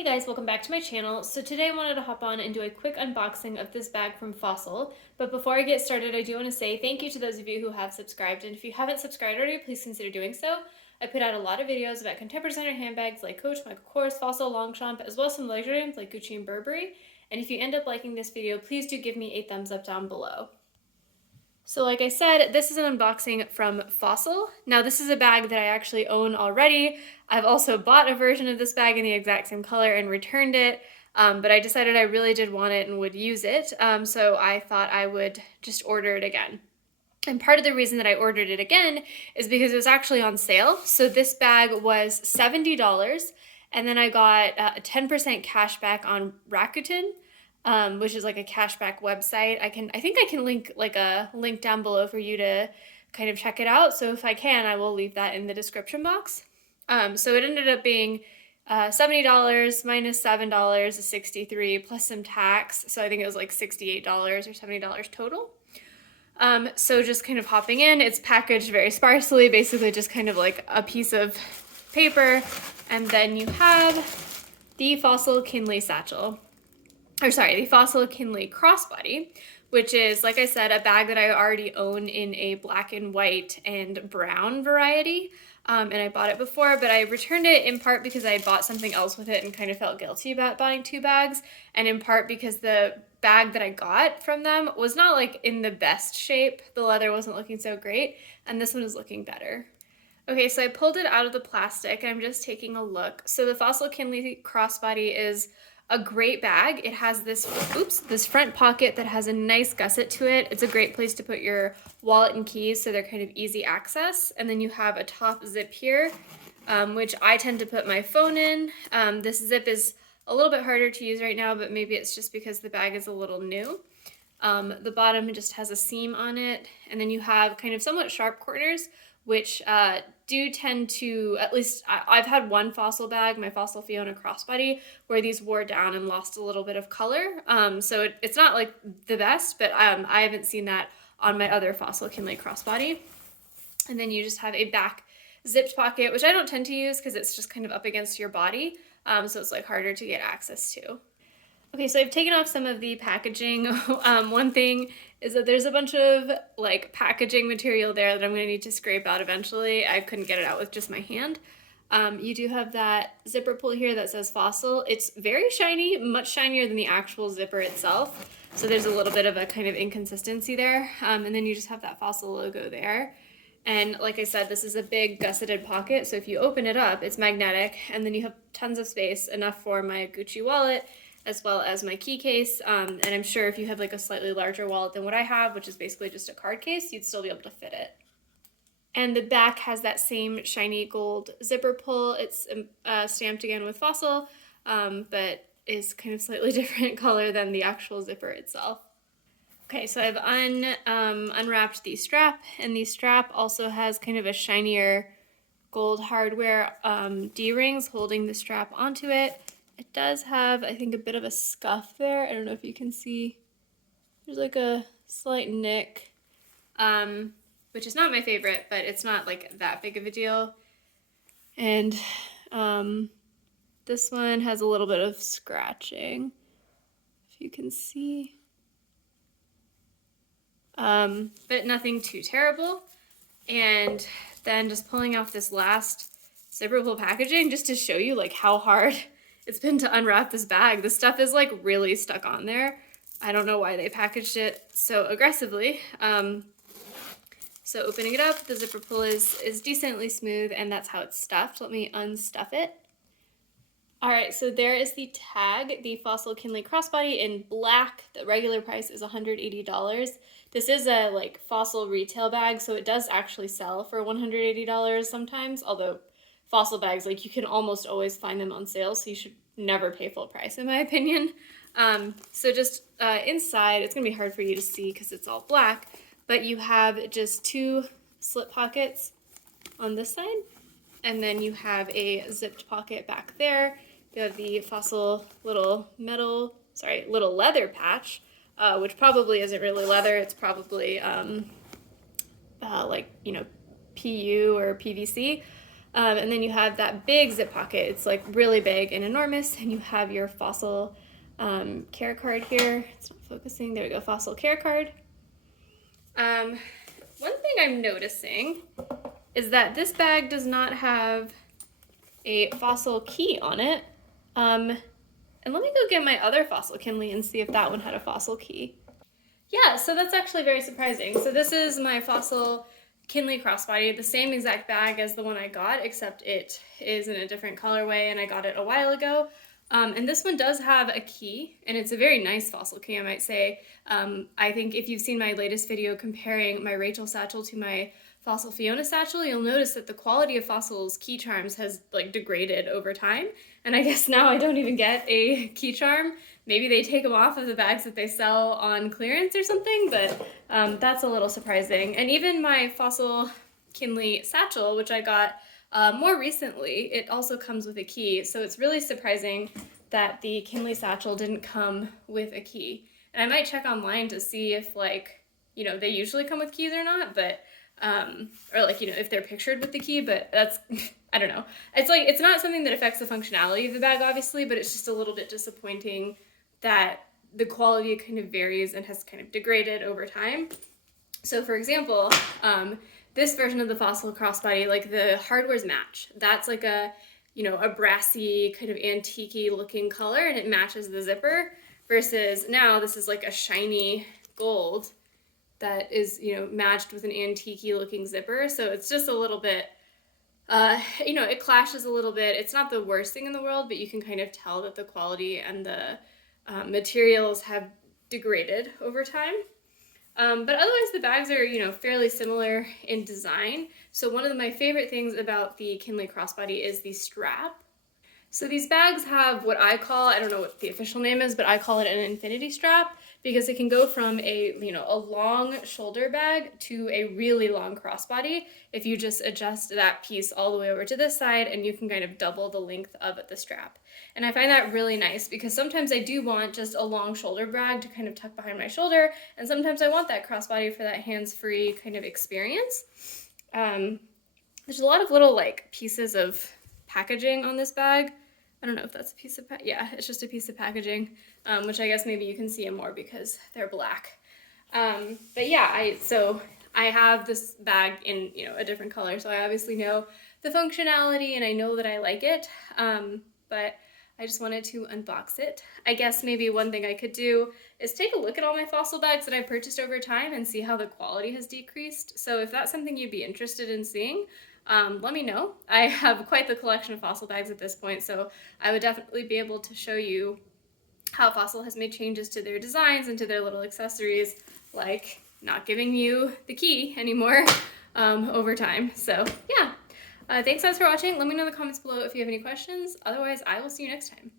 Hey guys, welcome back to my channel. So today I wanted to hop on and do a quick unboxing of this bag from Fossil. But before I get started, I do want to say thank you to those of you who have subscribed. And if you haven't subscribed already, please consider doing so. I put out a lot of videos about contemporary designer handbags like Coach, Michael Kors, Fossil, Longchamp, as well as some luxury items like Gucci and Burberry. And if you end up liking this video, please do give me a thumbs up down below. So like I said, this is an unboxing from Fossil. Now this is a bag that I actually own already. I've also bought a version of this bag in the exact same color and returned it, but I decided I really did want it and would use it, so I thought I would just order it again. And part of the reason that I ordered it again is because it was actually on sale. So this bag was $70, and then I got a 10% cash back on Rakuten, which is like a cashback website. I think I can link like a link down below for you to kind of check it out. So if I can, I will leave that in the description box. So it ended up being $70 minus $7 is $63 plus some tax. So I think it was like $68 or $70 total. So just kind of hopping in, it's packaged very sparsely, basically just kind of like a piece of paper. And then you have the Fossil Kinley satchel. The Fossil Kinley crossbody, which is, like I said, a bag that I already own in a black and white and brown variety. And I bought it before, but I returned it in part because I had bought something else with it and kind of felt guilty about buying two bags, and in part because the bag that I got from them was not like in the best shape. The leather wasn't looking so great, and this one is looking better. Okay, so I pulled it out of the plastic and I'm just taking a look. So the Fossil Kinley crossbody is a great bag. It has this front pocket that has a nice gusset to it. It's a great place to put your wallet and keys, so they're kind of easy access. And then you have a top zip here, which I tend to put my phone in. This zip is a little bit harder to use right now, but maybe it's just because the bag is a little new. The bottom just has a seam on it, and then you have kind of somewhat sharp corners, which do tend to, at least I've had one Fossil bag, my Fossil Fiona crossbody, where these wore down and lost a little bit of color. So it's not like the best, but I haven't seen that on my other Fossil Kinley crossbody. And then you just have a back zipped pocket, which I don't tend to use because it's just kind of up against your body. So it's like harder to get access to. Okay, so I've taken off some of the packaging. One thing is that there's a bunch of like packaging material there that I'm gonna need to scrape out eventually. I couldn't get it out with just my hand. You do have that zipper pull here that says Fossil. It's very shiny, much shinier than the actual zipper itself. So there's a little bit of a kind of inconsistency there. And then you just have that Fossil logo there. And like I said, this is a big gusseted pocket. So if you open it up, it's magnetic, and then you have tons of space, enough for my Gucci wallet, as well as my key case, and I'm sure if you have like a slightly larger wallet than what I have, which is basically just a card case, you'd still be able to fit it. And the back has that same shiny gold zipper pull. It's stamped again with Fossil, but is kind of slightly different color than the actual zipper itself. Okay, so I've unwrapped the strap, and the strap also has kind of a shinier gold hardware D-rings holding the strap onto it. It does have, I think, a bit of a scuff there. I don't know if you can see. There's like a slight nick, which is not my favorite, but it's not like that big of a deal. And this one has a little bit of scratching, if you can see. But nothing too terrible. And then just pulling off this last zipper pull packaging just to show you like how hard it's been to unwrap this bag. This stuff is like really stuck on there. I don't know why they packaged it so aggressively. So opening it up, the zipper pull is decently smooth, and that's how it's stuffed. Let me unstuff it. All right, so there is the tag, the Fossil Kinley crossbody in black. The regular price is $180. This is a like Fossil retail bag, so it does actually sell for $180 sometimes, although Fossil bags, like you can almost always find them on sale, so you should never pay full price in my opinion. So just inside, it's gonna be hard for you to see because it's all black, but you have just two slip pockets on this side, and then you have a zipped pocket back there. You have the Fossil little leather patch, which probably isn't really leather. It's probably like, you know, PU or PVC. And then you have that big zip pocket. It's like really big and enormous. And you have your Fossil care card here. It's not focusing. There we go, Fossil care card. One thing I'm noticing is that this bag does not have a Fossil key on it. And let me go get my other Fossil Kinley and see if that one had a Fossil key. Yeah, so that's actually very surprising. So this is my Fossil Kinley crossbody, the same exact bag as the one I got, except it is in a different colorway and I got it a while ago. And this one does have a key, and it's a very nice Fossil key, I might say. I think if you've seen my latest video comparing my Rachel satchel to my Fossil Fiona satchel, you'll notice that the quality of Fossil's key charms has like degraded over time. And I guess now I don't even get a key charm. Maybe they take them off of the bags that they sell on clearance or something, but that's a little surprising. And even my Fossil Kinley satchel, which I got more recently, it also comes with a key. So it's really surprising that the Kinley satchel didn't come with a key. And I might check online to see if, like, you know, they usually come with keys or not, but or like, you know, if they're pictured with the key, but that's, I don't know. It's like, it's not something that affects the functionality of the bag, obviously, but it's just a little bit disappointing that the quality kind of varies and has kind of degraded over time. So for example, this version of the Fossil crossbody, like the hardware's match. That's like a, you know, a brassy kind of antique-y looking color, and it matches the zipper, versus now this is like a shiny gold that is, you know, matched with an antique-y looking zipper. So it's just a little bit, you know, it clashes a little bit. It's not the worst thing in the world, but you can kind of tell that the quality and the materials have degraded over time. But otherwise the bags are, you know, fairly similar in design. So one of my favorite things about the Kinley crossbody is the strap. So these bags have what I call, I don't know what the official name is, but I call it an infinity strap, because it can go from a, you know, a long shoulder bag to a really long crossbody if you just adjust that piece all the way over to this side, and you can kind of double the length of the strap. And I find that really nice because sometimes I do want just a long shoulder bag to kind of tuck behind my shoulder, and sometimes I want that crossbody for that hands-free kind of experience. There's a lot of little like pieces of packaging on this bag. I don't know if that's a piece of, yeah, it's just a piece of packaging, which I guess maybe you can see them more because they're black. But yeah, I have this bag in, you know, a different color, so I obviously know the functionality and I know that I like it, but I just wanted to unbox it. I guess maybe one thing I could do is take a look at all my Fossil bags that I've purchased over time and see how the quality has decreased. So if that's something you'd be interested in seeing, let me know. I have quite the collection of Fossil bags at this point, so I would definitely be able to show you how Fossil has made changes to their designs and to their little accessories, like not giving you the key anymore over time. So yeah, thanks guys for watching. Let me know in the comments below if you have any questions. Otherwise, I will see you next time.